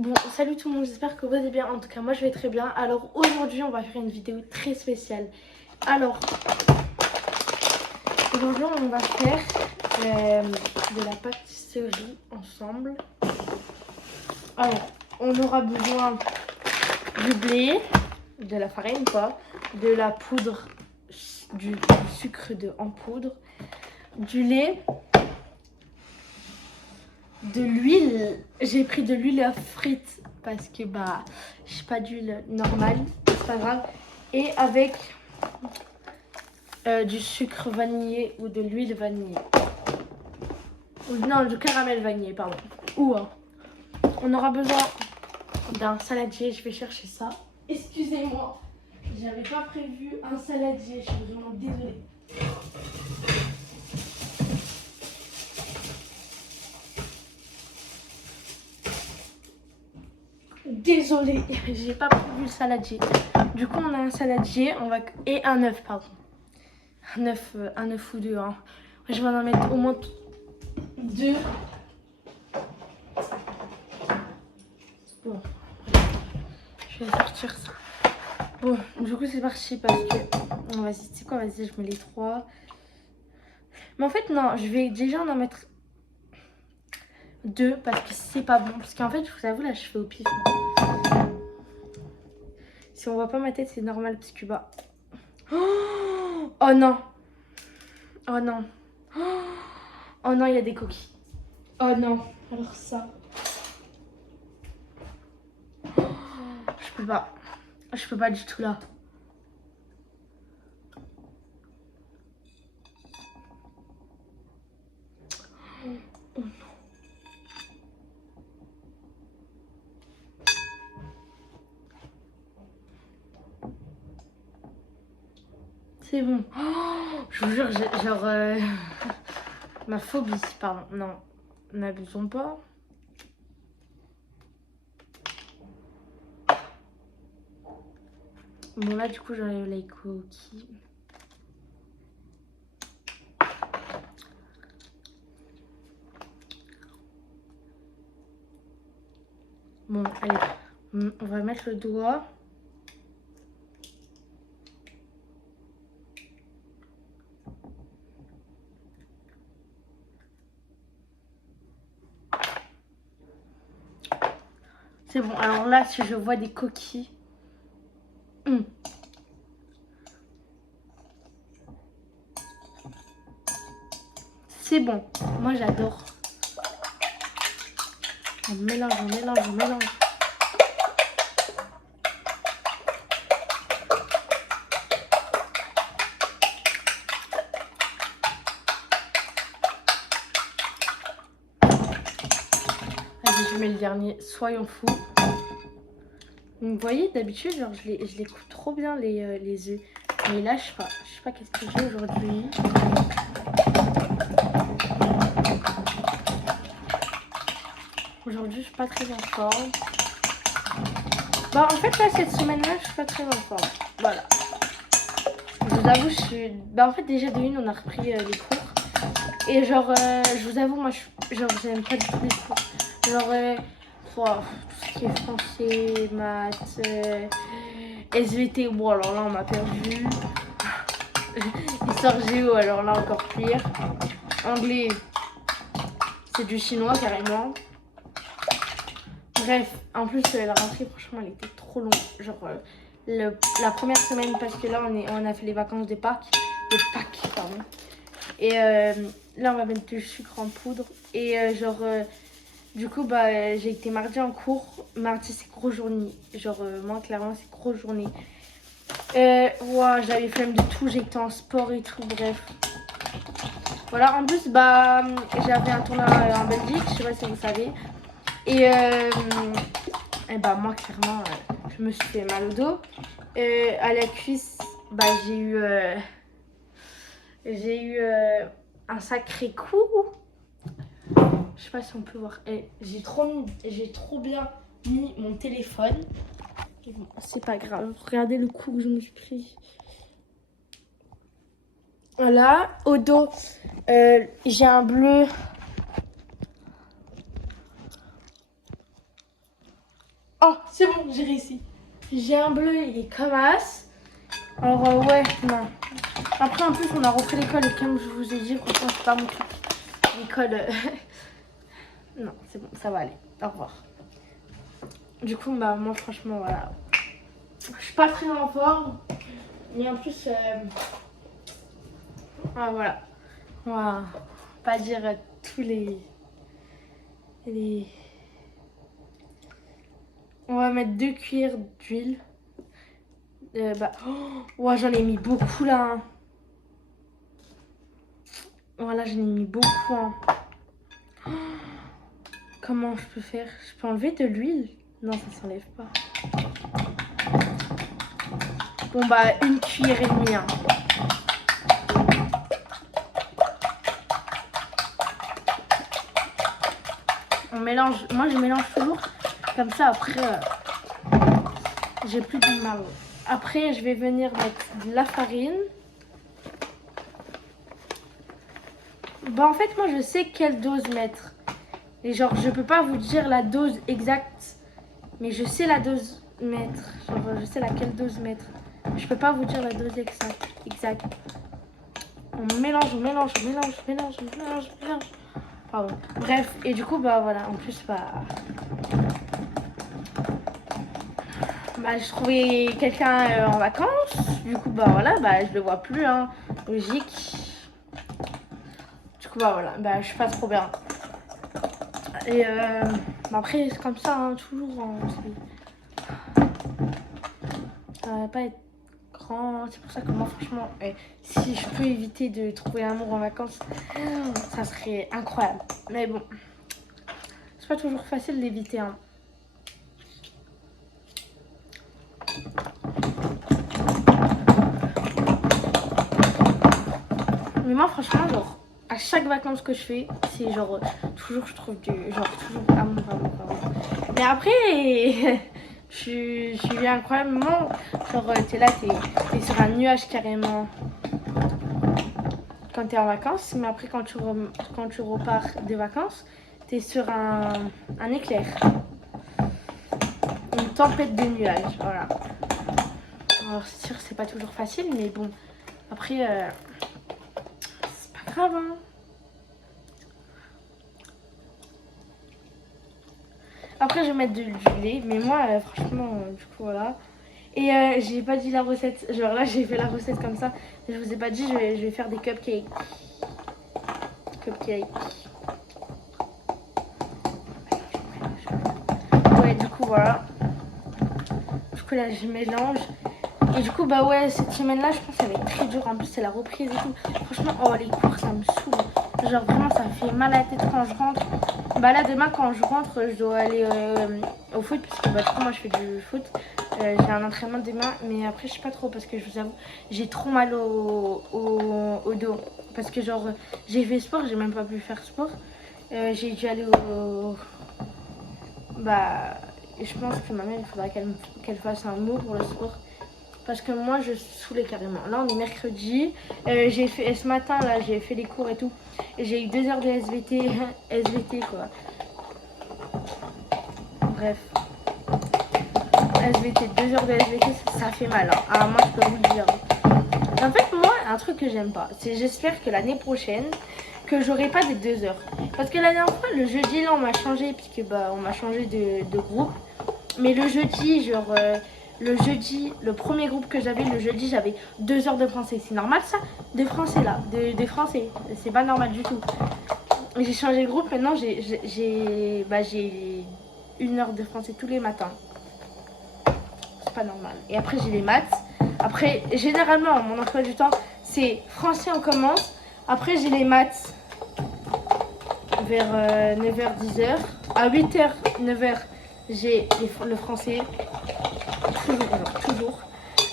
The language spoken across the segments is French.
Bon, salut tout le monde, j'espère que vous allez bien. En tout cas, moi je vais très bien. Alors aujourd'hui, on va faire une vidéo très spéciale. Alors, aujourd'hui, on va faire de la pâtisserie ensemble. Alors, on aura besoin du blé, de la farine, quoi, de la poudre, du sucre en poudre, du lait, de l'huile. J'ai pris de l'huile à frites parce que j'ai pas d'huile normale, c'est pas grave. Et avec du sucre vanillé ou de l'huile vanillée. Non, du caramel vanillé, pardon. On aura besoin d'un saladier, je vais chercher ça. Excusez-moi, j'avais pas prévu un saladier, je suis vraiment désolée. Désolée, j'ai pas prévu le saladier. Du coup, on a un saladier et un œuf, pardon. Un œuf ou deux. Hein. Je vais en mettre au moins deux. Bon, je vais sortir ça. Bon, du coup, c'est parti parce que. Vas-y, tu sais quoi, vas-y, je mets les trois. Mais en fait, non, je vais déjà en mettre deux parce que c'est pas bon. Parce qu'en fait, je vous avoue, là, je fais au pif. Si on voit pas ma tête, c'est normal parce que Oh non! Oh non! Oh non, il y a des coquilles. Oh non, alors ça. Je peux pas. Je peux pas du tout là. Oh non. C'est bon. Oh, je vous jure, genre... ma phobie, pardon. Non, n'abusons pas. Bon là, du coup, j'enlève les coquilles. Bon, allez. On va mettre le doigt. C'est bon. Alors là, si je vois des coquilles... C'est bon. Moi, j'adore. On mélange, on mélange, on mélange. Allez, je mets le dernier. Soyons fous. Vous voyez, d'habitude, genre, je les coupe trop bien, les œufs. Mais là, je sais pas qu'est-ce que j'ai aujourd'hui. Aujourd'hui, je suis pas très en forme. En fait, là, cette semaine-là, je suis pas très en forme. Voilà. Je vous avoue, je suis... en fait, déjà, de une, on a repris les cours. Et genre, je vous avoue, moi, j'aime pas du tout les cours. Genre, tout ce qui est français, maths, SVT, bon, alors là, on m'a perdu. Histoire géo, alors là, encore pire. Anglais, c'est du chinois, carrément. Bref, en plus, la rentrée, franchement, elle était trop longue. Genre, la première semaine, parce que là, on a fait les vacances des Pâques. Pardon. Et là, on va mettre du sucre en poudre. Et du coup, j'ai été mardi en cours. Mardi, c'est grosse journée. Genre, moi, clairement, c'est grosse journée. J'avais flemme de tout. J'étais en sport et tout, bref. Voilà, en plus, j'avais un tournoi en Belgique. Je sais pas si vous savez. Et moi, clairement, je me suis fait mal au dos. À la cuisse, j'ai eu un sacré coup. Je sais pas si on peut voir. J'ai trop bien mis mon téléphone. Bon, c'est pas grave. Regardez le coup que je me suis pris. Voilà. Au dos, j'ai un bleu. c'est bon, j'ai réussi. J'ai un bleu, il est comme as. Alors ouais, non. Après en plus on a refait l'école et comme je vous ai dit, franchement c'est pas mon truc. L'école, non, c'est bon, ça va aller. Au revoir. Du coup, bah moi franchement, voilà. Je suis pas très en forme. Mais en plus, ah, voilà. On va pas dire tous les... On va mettre 2 cuillères d'huile. Bah, oh, ouais, j'en ai mis beaucoup là. Hein. Voilà, j'en ai mis beaucoup. Hein. Oh, comment je peux faire? Je peux enlever de l'huile? Non, ça s'enlève pas. Bon, bah, 1 cuillère et demie. Hein. On mélange. Moi, je mélange toujours. Comme ça, après, j'ai plus de mal. Après, je vais venir mettre de la farine. Bah en fait moi je sais quelle dose mettre. Et genre je peux pas vous dire la dose exacte. Mais je sais la dose mettre. Genre je sais laquelle dose mettre. Je peux pas vous dire la dose exacte. On mélange, on mélange, on mélange, on mélange, on mélange, on mélange. Pardon. Bref, et du coup bah voilà, en plus bah je trouvais quelqu'un en vacances. Du coup bah voilà, bah je le vois plus hein. Logique. Du coup bah voilà, bah je suis pas trop bien. Et bah après c'est comme ça hein, toujours hein, ça va pas être grand, c'est pour ça que moi franchement si je peux éviter de trouver l'amour en vacances ça serait incroyable, mais bon c'est pas toujours facile d'éviter hein. Mais moi franchement genre à chaque vacances que je fais c'est genre toujours je trouve du genre toujours amour. Mais après je suis incroyablement genre t'es là t'es sur un nuage carrément quand t'es en vacances, mais après quand tu repars des vacances t'es sur un éclair, une tempête de nuages, voilà. Alors c'est sûr que c'est pas toujours facile mais bon après c'est pas grave hein. Après je vais mettre du lait, mais moi franchement du coup voilà. Et j'ai pas dit la recette, genre là j'ai fait la recette comme ça, je vous ai pas dit je vais faire des cupcakes. Ouais du coup voilà. Du coup là je mélange. Et du coup bah ouais cette semaine là je pense que ça va être très dur, en plus c'est la reprise et tout. Franchement oh les cours ça me saoule. Genre vraiment ça me fait mal à la tête quand je rentre. Bah là demain quand je rentre je dois aller au foot parce que bah du coup moi je fais du foot. J'ai un entraînement demain mais après je sais pas trop parce que je vous avoue j'ai trop mal au dos. Parce que genre j'ai fait sport, j'ai même pas pu faire sport. J'ai dû aller au... Bah je pense que ma mère il faudra qu'elle fasse un mot pour le sport. Parce que moi je suis saoulée carrément. Là on est mercredi. J'ai fait ce matin là j'ai fait les cours et tout. Et j'ai eu 2 heures de SVT. SVT quoi. Bref. SVT, 2 heures de SVT, ça fait mal. Hein. Alors moi je peux vous le dire. En fait moi un truc que j'aime pas, c'est j'espère que l'année prochaine que j'aurai pas des 2 heures. Parce que la dernière fois le jeudi là on m'a changé puisque bah on m'a changé de groupe. Mais le jeudi genre le jeudi, le premier groupe que j'avais, le jeudi, j'avais 2 heures de français. C'est normal ça? De français là, des français. C'est pas normal du tout. J'ai changé de groupe, maintenant j'ai 1 heure de français tous les matins. C'est pas normal. Et après j'ai les maths. Après, généralement, mon emploi du temps, c'est français on commence. Après j'ai les maths vers 9h, 10h. À 8h, 9h, j'ai le français. Toujours.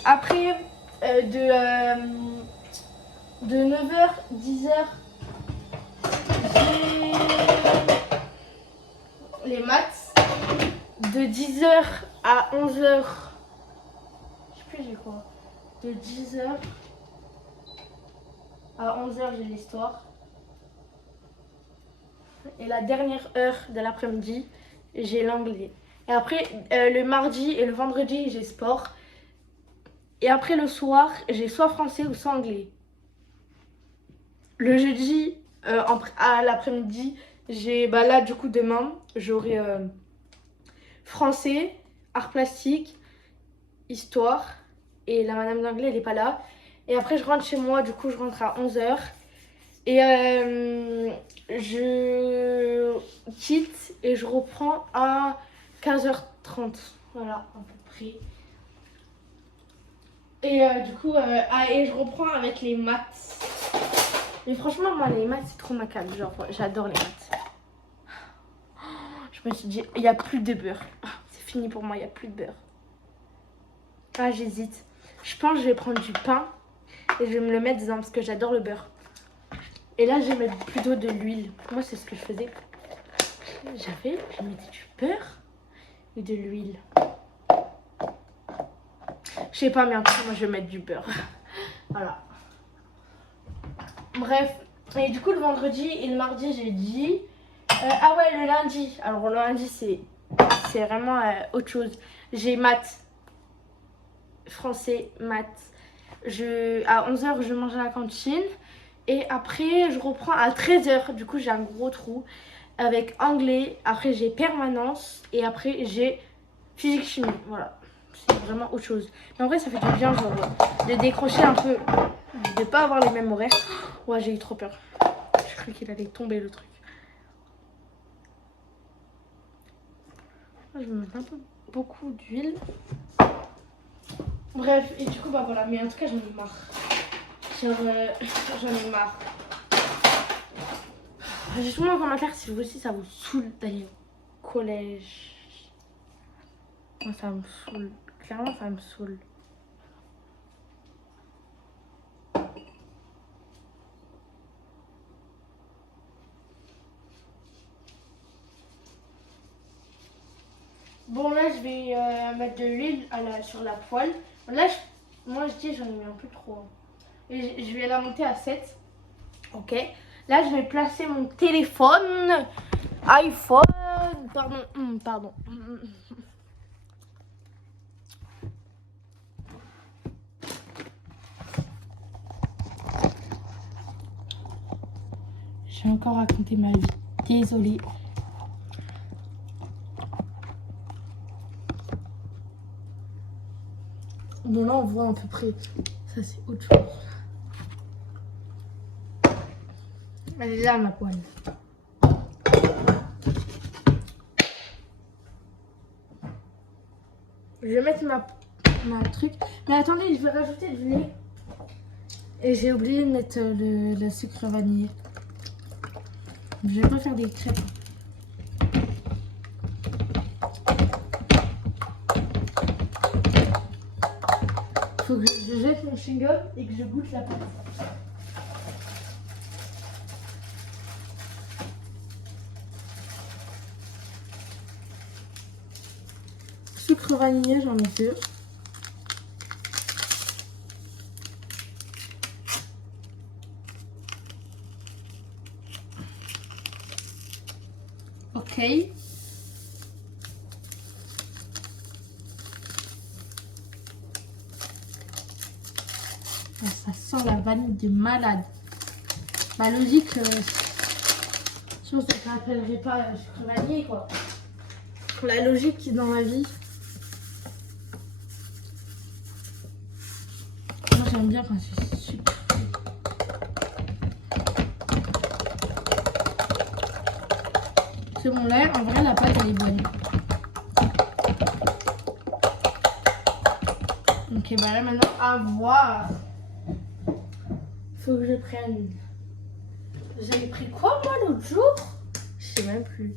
Après, de 9h, 10h, j'ai les maths. De 10h à 11h, je sais plus j'ai quoi. De 10h à 11h, j'ai l'histoire. Et la dernière heure de l'après-midi, j'ai l'anglais. Et après, le mardi et le vendredi, j'ai sport. Et après, le soir, j'ai soit français ou soit anglais. Le jeudi, à l'après-midi, j'ai, bah là, du coup, demain, j'aurai français, art plastique, histoire. Et la madame d'anglais, elle n'est pas là. Et après, je rentre chez moi, du coup, je rentre à 11h. Et je quitte et je reprends à 15h30. Voilà, à peu près. Et du coup, et je reprends avec les maths. Mais franchement, moi, les maths, c'est trop ma came. Genre, j'adore les maths. Je me suis dit, il n'y a plus de beurre. C'est fini pour moi, il n'y a plus de beurre. Ah, j'hésite. Je pense que je vais prendre du pain et je vais me le mettre dedans parce que j'adore le beurre. Et là, je vais mettre plutôt de l'huile. Moi, c'est ce que je faisais. Je mettais du beurre et de l'huile. Je sais pas, mais en tout cas, moi, je vais mettre du beurre. Voilà. Bref. Et du coup, le vendredi et le mardi, j'ai dit... ah ouais, le lundi. Alors, le lundi, c'est vraiment autre chose. J'ai maths. Français, maths. À 11h, je mange à la cantine. Et après, je reprends à 13h. Du coup, j'ai un gros trou. Avec anglais. Après, j'ai permanence. Et après, j'ai physique-chimie. Voilà. C'est vraiment autre chose. Mais en vrai, ça fait du bien, genre, de décrocher un peu. De pas avoir les mêmes horaires. Ouais, j'ai eu trop peur. J'ai cru qu'il allait tomber, le truc. Je me mets un peu beaucoup d'huile. Bref, et du coup, bah voilà. Mais en tout cas, j'en ai marre. Genre, j'en ai marre. Dites-moi en commentaire si vous aussi ça vous saoule d'aller au collège. Moi, ça me saoule. Clairement, ça me saoule. Bon, là, je vais mettre de l'huile sur la poêle. Là, moi, je dis, j'en ai mis un peu trop. Hein. Et je vais la monter à 7. Ok. Là, je vais placer mon téléphone. iPhone. Pardon. Pardon. Je vais encore raconter ma vie. Désolée. Bon, là, on voit à peu près. Ça, c'est autre chose. Elle est là, ma poêle. Je vais mettre ma truc. Mais attendez, je vais rajouter du lait. Et j'ai oublié de mettre la sucre vanillé. Je vais pas faire des crêpes. Faut que je jette mon chewing-gum et que je goûte la pâte. Sucre vanillé, j'en ai deux. Ok. Ah, ça sent la vanille de malade. Bah logique, sinon ça ne s'appellerait pas sucre vanillé quoi. La logique dans ma vie. Moi j'aime bien quand c'est super. C'est bon là, en vrai la pâte elle est bonne. Ok, bah là maintenant à voir. Faut que je prenne. J'avais pris quoi moi l'autre jour? Je sais même plus.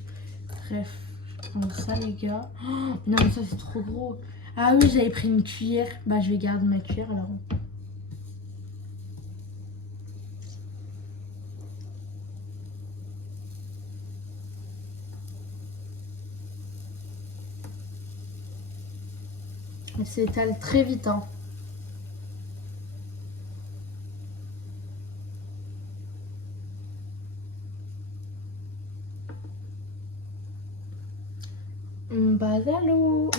Bref, je vais prendre ça les gars. Oh, non mais ça c'est trop gros. Ah oui, j'avais pris une cuillère. Bah je vais garder ma cuillère alors. Elle s'étale très vite hein. Basalo.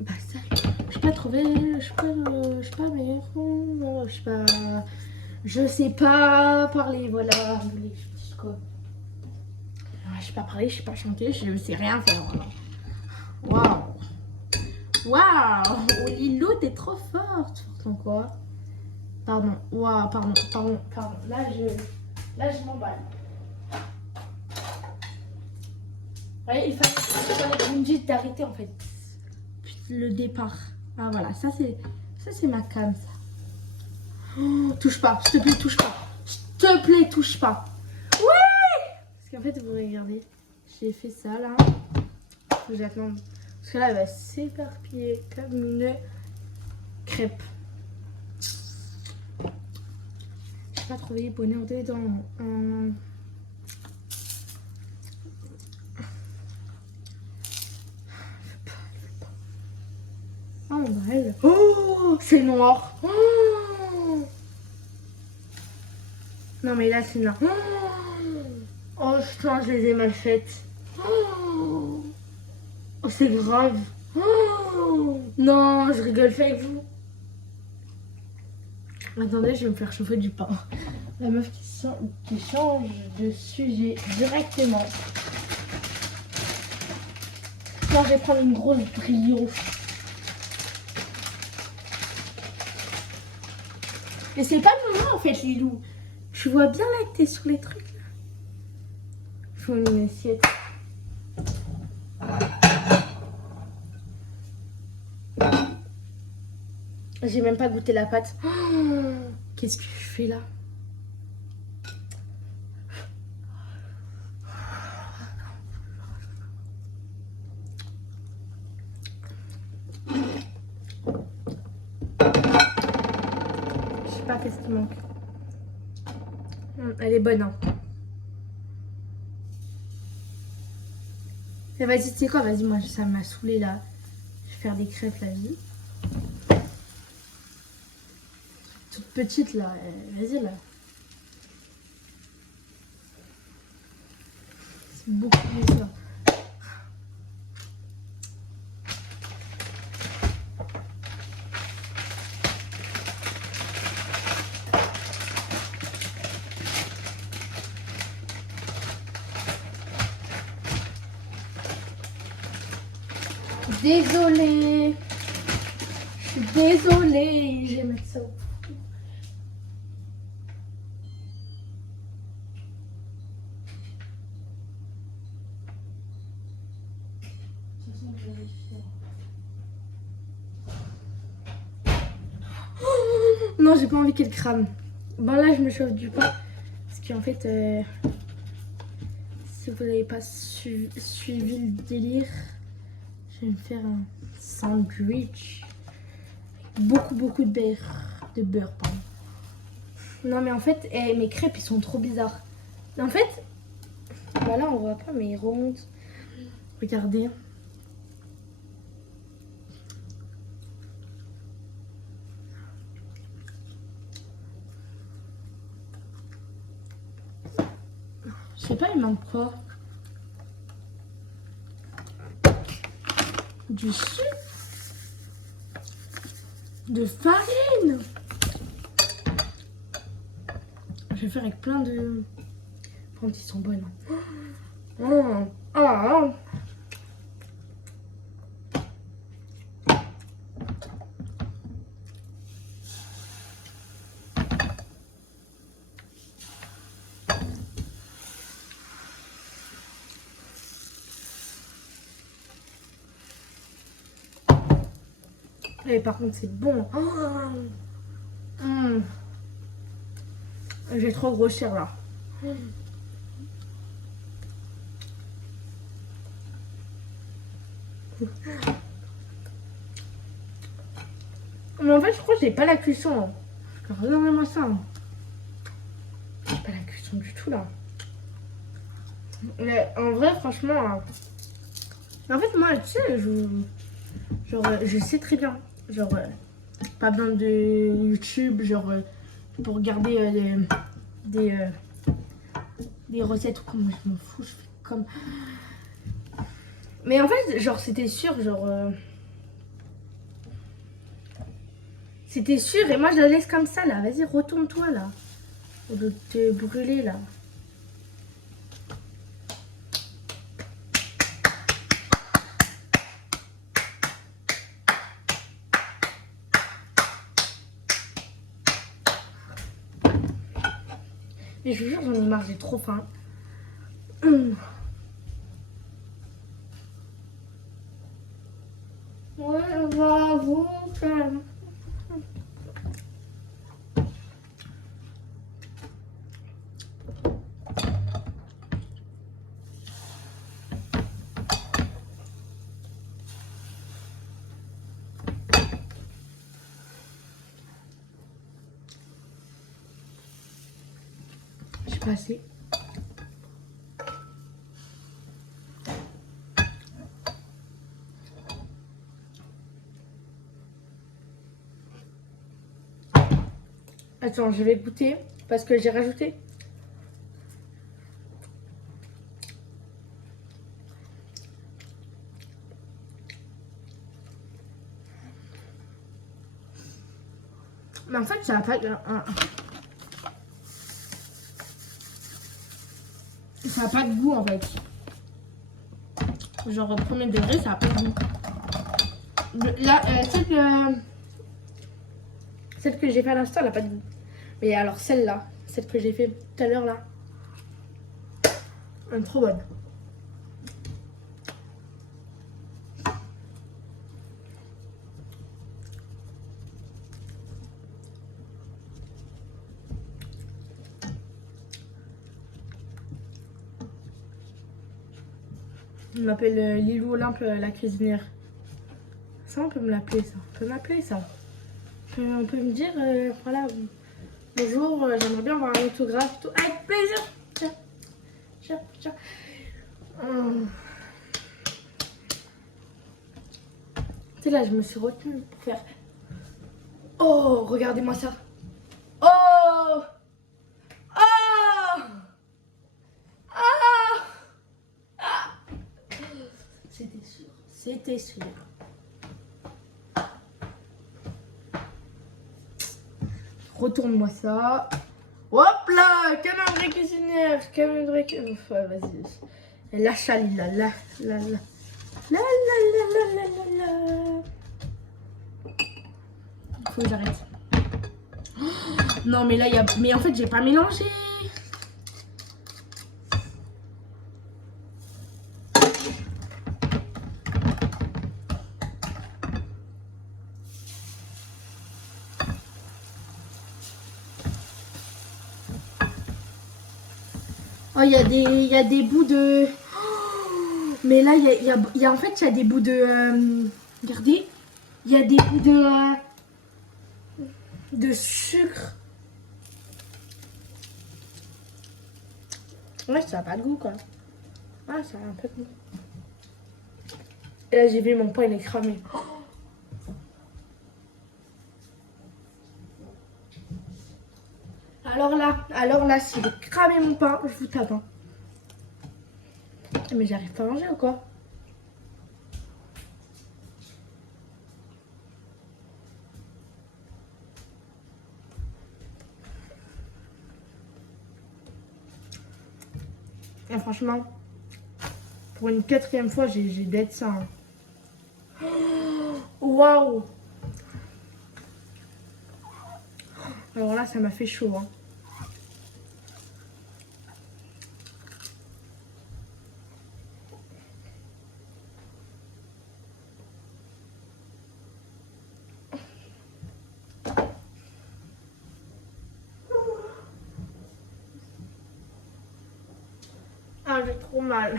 Basalo. Je sais pas trouver. Je sais pas, mais. Je sais pas parler, voilà. Quoi. Je sais pas parler, je sais pas chanter, je sais rien faire. Waouh! Waouh! Oh, Lilo, t'es trop forte. Forte en quoi? Pardon. Waouh, pardon. Là, je m'emballe. Ouais, il fallait une minute d'arrêter en fait. Le départ. Ah voilà, ça c'est ma cam ça. Oh, touche pas, s'il te plaît, touche pas. S'il te plaît, touche pas. Ouais! Parce qu'en fait, vous regardez, j'ai fait ça là. Faut que j'attende. Parce que là, elle va s'éparpiller comme une crêpe. J'ai pas trouvé bonnet en dedans. Oh, bah elle. Oh, c'est noir. Oh. Non, mais là, c'est noir. Oh, putain, je les ai mal faites. Oh, c'est grave. Oh. Non, je rigole pas avec vous. Attendez, je vais me faire chauffer du pain. La meuf qui change de sujet directement. Là, je vais prendre une grosse brioche. Mais c'est pas le moment en fait, Lilou. Je vois bien là que t'es sur les trucs là. Il faut une assiette. J'ai même pas goûté la pâte. Oh, qu'est-ce que je fais là? Je sais pas qu'est-ce qui manque. Elle est bonne hein. Et vas-y, tu sais quoi? Vas-y, moi ça m'a saoulé là. Je vais faire des crêpes la vie. Toute petite là. Vas-y là. C'est beaucoup mieux ça. Désolée. Je suis désolée. Je vais mettre ça au four. Non, j'ai pas envie qu'elle crame. Bon, là, je me chauffe du pain. Parce qu'en fait, si vous n'avez pas suivi le délire, je vais me faire un sandwich. Beaucoup de beurre. De beurre, pardon. Non, mais en fait, mes crêpes, ils sont trop bizarres. En fait, voilà, on voit pas, mais ils remontent. Regardez. Je sais pas, il manque quoi? Du sucre? De farine? Je vais faire avec plein de... Par contre, ils sont bonnes. Et par contre, c'est bon. J'ai trop grossir là. Mais en fait, je crois que j'ai pas la cuisson. Regardez-moi ça. J'ai pas la cuisson du tout là. Mais en vrai, franchement. En fait, moi, tu sais, je sais très bien. Genre, pas besoin de YouTube, genre, pour regarder des recettes ou comme je m'en fous, je fais comme. Mais en fait, genre, c'était sûr, genre... C'était sûr, et moi, je la laisse comme ça, là. Vas-y, retourne-toi, là. Au lieu de te brûler, là. Mais je vous jure, j'en ai marre, j'ai trop faim. Ouais, bravo, calme. J'ai pas assez. Attends, je vais goûter parce que j'ai rajouté. Mais en fait, ça n'a pas... Ça n'a pas de goût en fait. Genre au premier degré, ça n'a pas de goût. Là, celle que j'ai fait à l'instant, elle n'a pas de goût. Mais alors celle-là, celle que j'ai fait tout à l'heure là, elle est trop bonne. On m'appelle Lilou Olympe, la cuisinière. Ça, on peut me l'appeler, ça. On peut m'appeler, ça. On peut me dire, voilà, bonjour, j'aimerais bien avoir un autographe. Tout. Avec plaisir. Tiens, tiens, tiens. Tu sais, là, je me suis retenue pour faire... Oh, regardez-moi ça. Oh! Oh! Ah! Ah! C'était sûr. C'était sûr. Retourne-moi ça. Hop là! Comme un vrai cuisinière. Comme une vraie cuisinière. Vas-y. Lâche Ali là. La la la. La la la la la la la. Faut que j'arrête. Oh, non mais là il y a... Mais en fait j'ai pas mélangé. Oh, il y a des bouts de... Oh, mais là, en fait, il y a des bouts de... regardez, il y a des bouts de sucre. Ouais, ça n'a pas de goût, quoi. Ah, ça a un peu de goût. Et là, j'ai vu mon pain, il est cramé. Oh. Alors là, si j'ai cramé mon pain, je vous tape. Hein. Mais j'arrive pas à manger ou quoi? Et franchement, pour une 4e fois, j'ai d'être ça. Hein. Waouh! Alors là, ça m'a fait chaud. Hein. Ah, j'ai trop mal.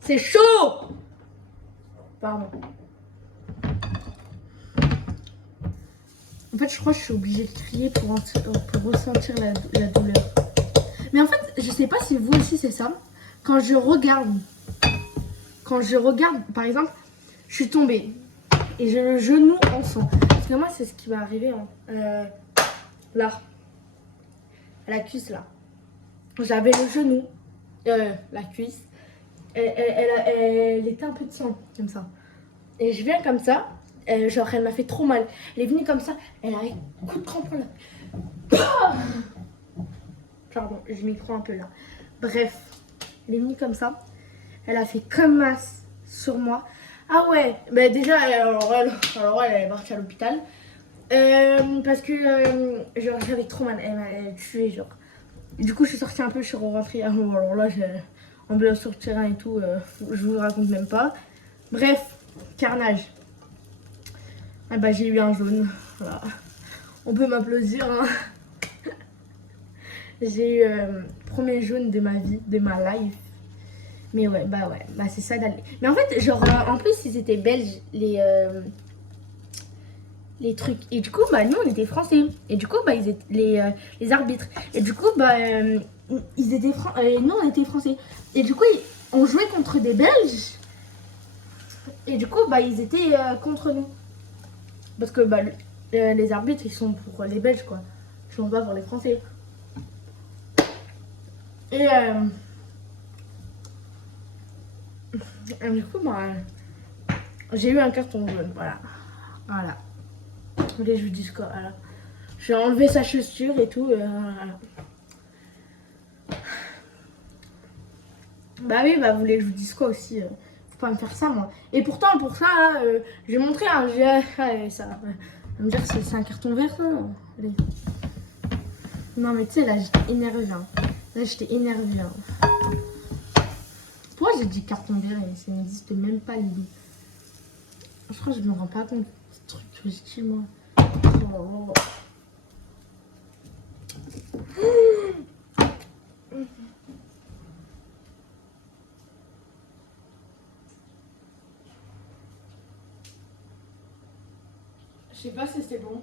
C'est chaud! Pardon. En fait, je crois que je suis obligée de crier pour ressentir la douleur. Mais en fait, je sais pas si vous aussi c'est ça. Quand je regarde, par exemple, je suis tombée et j'ai le genou en sang. Parce que moi, c'est ce qui m'est arrivé hein. Là, à la cuisse là. j'avais le genou, la cuisse. Elle était un peu de sang, comme ça. Et je viens comme ça, genre elle m'a fait trop mal. Elle est venue comme ça, elle a un coup de crampon là. Pardon, je m'y crois un peu là. Bref, elle est venue comme ça. Elle a fait comme masse sur moi. Ah ouais, bah déjà, elle est partie à l'hôpital. Parce que genre j'avais trop mal, elle m'a tué genre. Et du coup je suis sortie un peu, je suis rentrée. Alors là j'ai ambulance sur le terrain et tout, je vous raconte même pas. Bref, carnage. Ah bah j'ai eu un jaune, voilà. On peut m'applaudir hein. J'ai eu premier jaune de ma vie, de ma life. Mais ouais, bah c'est ça d'aller. Mais en fait, genre en plus ils étaient belges les trucs. Et du coup, bah, nous, on était français. Et du coup, bah, ils étaient les arbitres. Et du coup, bah, ils étaient nous, on était français. Et du coup, on jouait contre des Belges. Et du coup, bah, ils étaient contre nous. Parce que bah, les arbitres, ils sont pour les Belges, quoi. Ils sont pas pour les Français. Et du coup, bah, j'ai eu un carton jaune. Voilà. Voilà. Vous voulez que je vous dise quoi? Voilà. J'ai enlevé sa chaussure et tout. Voilà. Bah oui, bah vous voulez que je vous dise quoi aussi? Faut pas me faire ça, moi. Et pourtant, pour ça, là, j'ai montré un ça va me dire que c'est un carton vert, ça. Allez. Non, mais tu sais, là, j'étais énervée. Hein. Là, j'étais énervée. Hein. Pourquoi j'ai dit carton vert et ça n'existe même pas, Lily? Je crois que je me rends pas compte. Ce truc ridicule, moi. Oh. Je sais pas si c'est bon.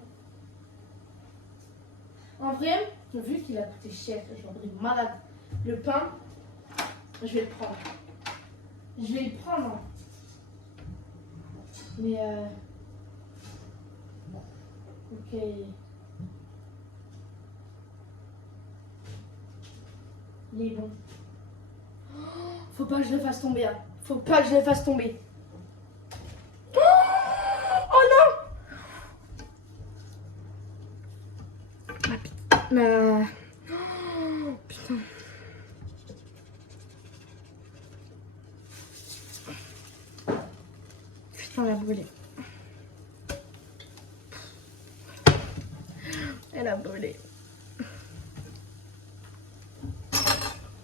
En vrai, vu qu'il a coûté cher, j'en ai malade. Le pain, je vais le prendre. Je vais le prendre. Mais ok. Il est bon. Oh, faut pas que je le fasse tomber. Hein. Faut pas que je le fasse tomber. Oh non! Oh, putain. Putain, elle a brûlé. Elle a brûlé.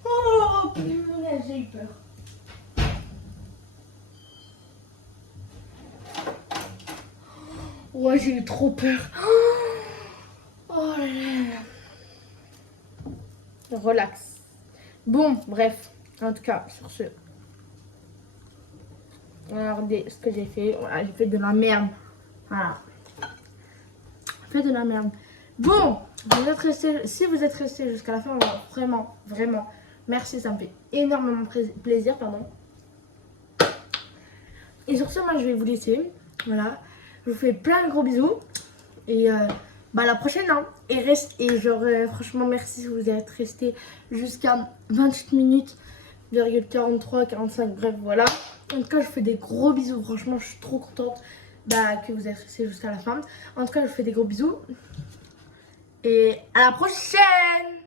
Oh, putain, j'ai eu peur. Ouais, j'ai eu trop peur. Oh là là. Relax. Bon, bref. En tout cas, sur ce. Regardez ce que j'ai fait. Voilà, j'ai fait de la merde. Voilà. J'ai fait de la merde. Bon, vous êtes resté, si vous êtes resté jusqu'à la fin, vraiment, vraiment, merci, ça me fait énormément plaisir, pardon. Et sur ce, moi, je vais vous laisser. Voilà. Je vous fais plein de gros bisous. Et bah, à la prochaine. Hein. Et genre, franchement, merci si vous êtes resté jusqu'à 28 minutes, 43, 45, bref, voilà. En tout cas, je vous fais des gros bisous. Franchement, je suis trop contente que vous êtes resté jusqu'à la fin. En tout cas, je vous fais des gros bisous. Et à la prochaine!